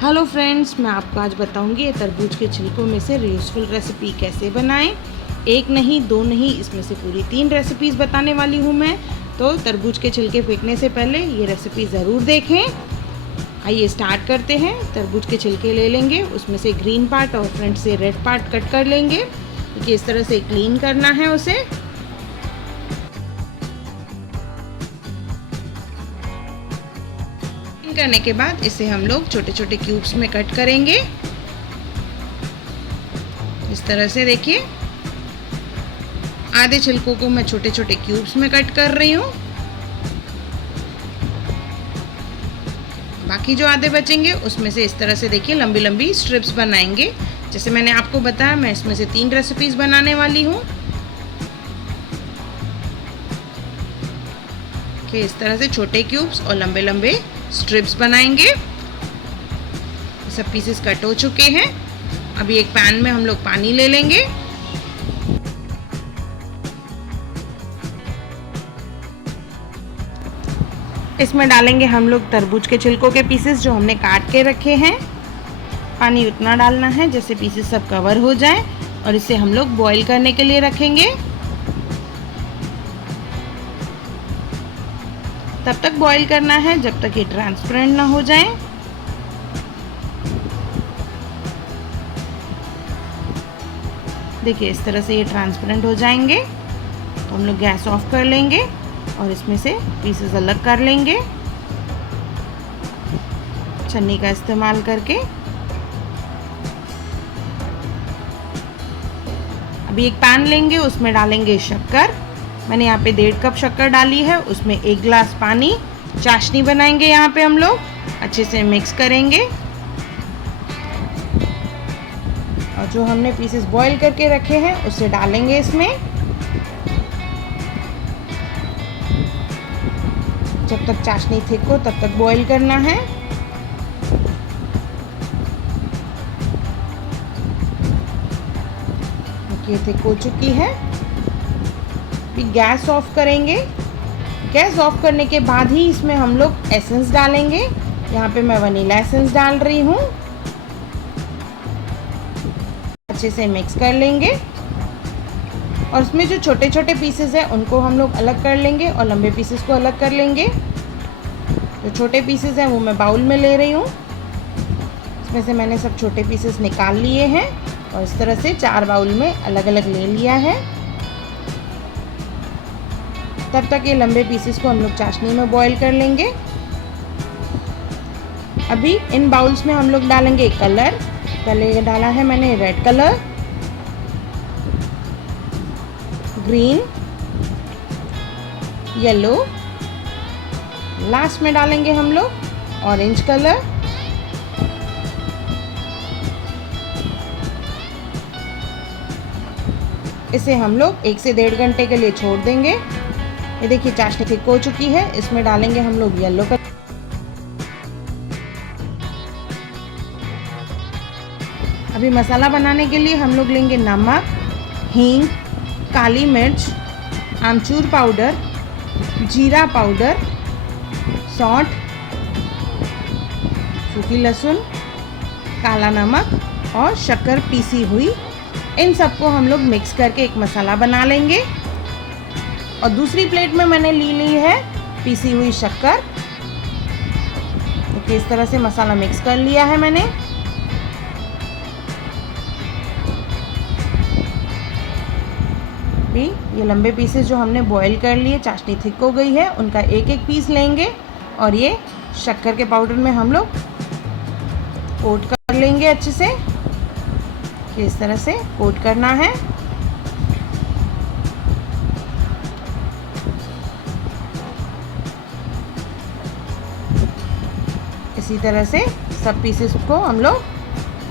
Hello friends, मैं आपको आज बताऊंगी ये तरबूज के छिलकों में से रीयूजफुल रेसिपी कैसे बनाएं। एक नहीं, दो नहीं, इसमें से पूरी 3 रेसिपीज़ बताने वाली हूँ मैं। तो तरबूज के छिलके फेंकने से पहले ये रेसिपी ज़रूर देखें। आइए स्टार्ट करते हैं। तरबूज के छिलके ले लेंगे, उसमें से ग्रीन पार्ट और फ्रंट से रेड पार्ट कट कर लेंगे। देखिए इस तरह से क्लीन करना है उसे। करने के बाद इसे हम लोग छोटे छोटे क्यूब्स में कट करेंगे। इस तरह से देखिए, आधे छिलकों को मैं छोटे छोटे क्यूब्स में कट कर रही हूँ। बाकी जो आधे बचेंगे उसमें से इस तरह से देखिए लंबी लंबी स्ट्रिप्स बनाएंगे। जैसे मैंने आपको बताया, मैं इसमें से 3 रेसिपीज बनाने वाली हूँ। कि इस तरह से छोटे क्यूब्स और लंबे लंबे स्ट्रिप्स बनाएंगे। सब पीसेस कट हो चुके हैं। अभी एक पैन में हम लोग पानी ले लेंगे। इसमें डालेंगे हम लोग तरबूज के छिलकों के पीसेस जो हमने काट के रखे हैं। पानी उतना डालना है जैसे पीसेस सब कवर हो जाए, और इसे हम लोग बॉईल करने के लिए रखेंगे। तब तक बॉईल करना है जब तक ये ट्रांसपेरेंट ना हो जाए। देखिए इस तरह से ये ट्रांसपेरेंट हो जाएंगे तो हम लोग गैस ऑफ कर लेंगे और इसमें से पीसेस अलग कर लेंगे छन्नी का इस्तेमाल करके। अभी एक पैन लेंगे, उसमें डालेंगे शक्कर। मैंने यहाँ पे 1.5 कप शक्कर डाली है। उसमें 1 गिलास पानी, चाशनी बनाएंगे यहाँ पे हम लोग। अच्छे से मिक्स करेंगे और जो हमने पीसेस बॉईल करके रखे हैं उसे डालेंगे इसमें। जब तक चाशनी थिक हो तब तक बॉईल करना है। ये थिक हो चुकी है। फिर गैस ऑफ करेंगे। गैस ऑफ करने के बाद ही इसमें हम लोग एसेंस डालेंगे। यहाँ पे मैं वनीला एसेंस डाल रही हूँ। अच्छे से मिक्स कर लेंगे और इसमें जो छोटे छोटे पीसेस हैं उनको हम लोग अलग कर लेंगे और लंबे पीसेस को अलग कर लेंगे। जो छोटे पीसेस हैं वो मैं बाउल में ले रही हूँ। इसमें से मैंने सब छोटे पीसेस निकाल लिए हैं और इस तरह से 4 बाउल में अलग अलग ले लिया है। तब तक ये लंबे पीसेस को हम लोग चाशनी में बॉईल कर लेंगे। अभी इन बाउल्स में हम लोग डालेंगे कलर। पहले डाला है मैंने red colour, green, yellow, last में डालेंगे हम लोग ऑरेंज कलर। इसे हम लोग 1 से 1.5 घंटे के लिए छोड़ देंगे। ये देखिए चाशनी थिक हो चुकी है। इसमें डालेंगे हम लोग येलो कलर। अभी मसाला बनाने के लिए हम लोग लेंगे नमक, हींग, काली मिर्च, आमचूर पाउडर, जीरा पाउडर, सौंठ, सूखी लहसुन, काला नमक और शक्कर पीसी हुई। इन सबको हम लोग मिक्स करके एक मसाला बना लेंगे। और दूसरी प्लेट में मैंने ली है पीसी हुई शक्कर। तो इस तरह से मसाला मिक्स कर लिया है मैंने। भी ये लंबे पीसेस जो हमने बॉईल कर लिए, चाशनी थिक हो गई है, उनका एक एक पीस लेंगे और ये शक्कर के पाउडर में हम लोग कोट कर लेंगे अच्छे से। इस तरह से कोट करना है। इसी तरह से सब पीसेस को हम लोग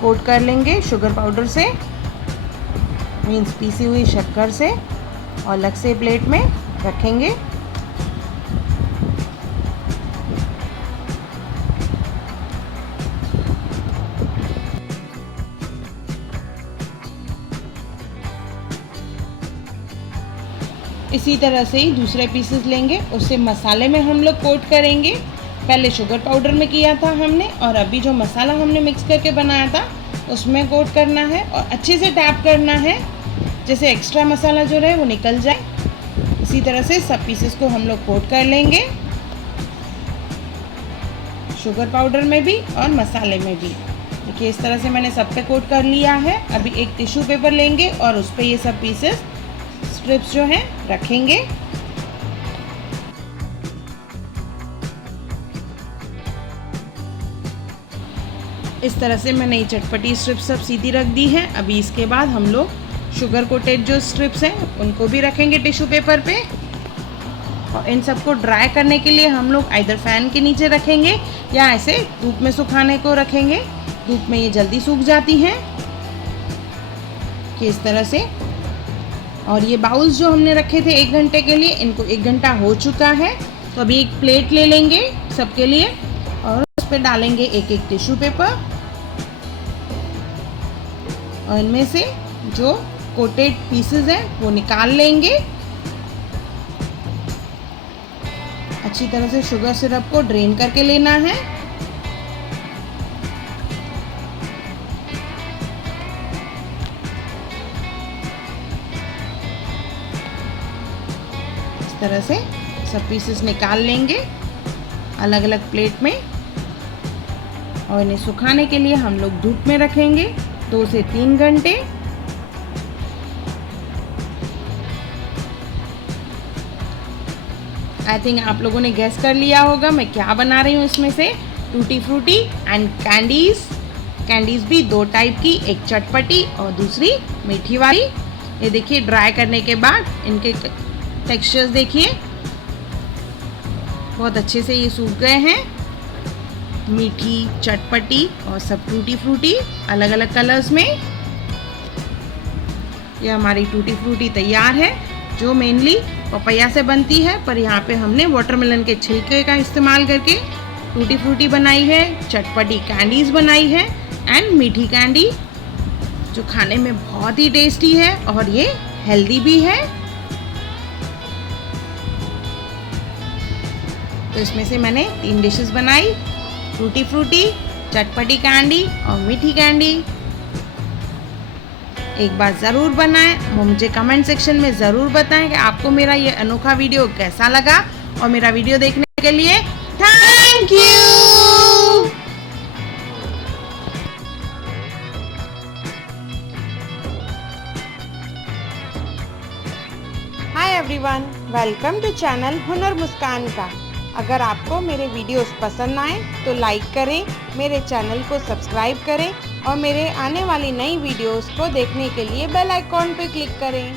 कोट कर लेंगे शुगर पाउडर से, मीन्स पीसी हुई शक्कर से, और अलग से प्लेट में रखेंगे। इसी तरह से ही दूसरे पीसेस लेंगे, उसे मसाले में हम लोग कोट करेंगे। पहले शुगर पाउडर में किया था हमने, और अभी जो मसाला हमने मिक्स करके बनाया था उसमें कोट करना है और अच्छे से टैप करना है, जैसे एक्स्ट्रा मसाला जो रहे वो निकल जाए। इसी तरह से सब पीसेस को हम लोग कोट कर लेंगे, शुगर पाउडर में भी और मसाले में भी। देखिए इस तरह से मैंने सब पे कोट कर लिया है। अभी एक टिश्यू पेपर लेंगे और उस पर ये सब पीसेस स्ट्रिप्स जो हैं रखेंगे। इस तरह से मैंने ये चटपटी स्ट्रिप्स सब सीधी रख दी है। अभी इसके बाद हम लोग शुगर कोटेड जो स्ट्रिप्स हैं उनको भी रखेंगे टिश्यू पेपर पे, और इन सबको ड्राई करने के लिए हम लोग आइदर फैन के नीचे रखेंगे या ऐसे धूप में सुखाने को रखेंगे। धूप में ये जल्दी सूख जाती हैं कि इस तरह से। और ये बाउल्स जो हमने रखे थे 1 घंटे के लिए, इनको 1 घंटा हो चुका है। तो अभी एक प्लेट ले लेंगे सबके लिए और उस पर डालेंगे एक एक टिश्यू पेपर, और इनमें से जो कोटेड पीसेस हैं वो निकाल लेंगे। अच्छी तरह से शुगर सिरप को ड्रेन करके लेना है। इस तरह से सब पीसेस निकाल लेंगे अलग अलग प्लेट में, और इन्हें सुखाने के लिए हम लोग धूप में रखेंगे 2 से 3 घंटे। आई थिंक आप लोगों ने गेस कर लिया होगा मैं क्या बना रही हूँ इसमें से। टूटी फ्रूटी एंड कैंडीज भी 2 टाइप की, एक चटपटी और दूसरी मीठी वाली। ये देखिए ड्राई करने के बाद इनके टेक्सचर्स देखिए बहुत अच्छे से ये सूख गए हैं। मीठी, चटपटी और सब टूटी फ्रूटी अलग अलग कलर्स में। ये हमारी टूटी फ्रूटी तैयार है, जो मेनली पपैया से बनती है, पर यहाँ पे हमने वाटरमेलन के छिलके का इस्तेमाल करके टूटी फ्रूटी बनाई है, चटपटी कैंडीज बनाई है एंड मीठी कैंडी, जो खाने में बहुत ही टेस्टी है और ये हेल्दी भी है। तो इसमें से मैंने 3 डिशेस बनाई, टूटी फ्रूटी, चटपटी कैंडी और मीठी कैंडी। एक बार ज़रूर बनाएं, मुझे कमेंट सेक्शन में ज़रूर बताएं कि आपको मेरा ये अनोखा वीडियो कैसा लगा, और मेरा वीडियो देखने के लिए thank you. Hi everyone, welcome to channel Hunar Muskaan का। अगर आपको मेरे वीडियोस पसंद आए तो लाइक करें, मेरे चैनल को सब्सक्राइब करें और मेरे आने वाली नई वीडियोस को देखने के लिए बेल आइकॉन पर क्लिक करें।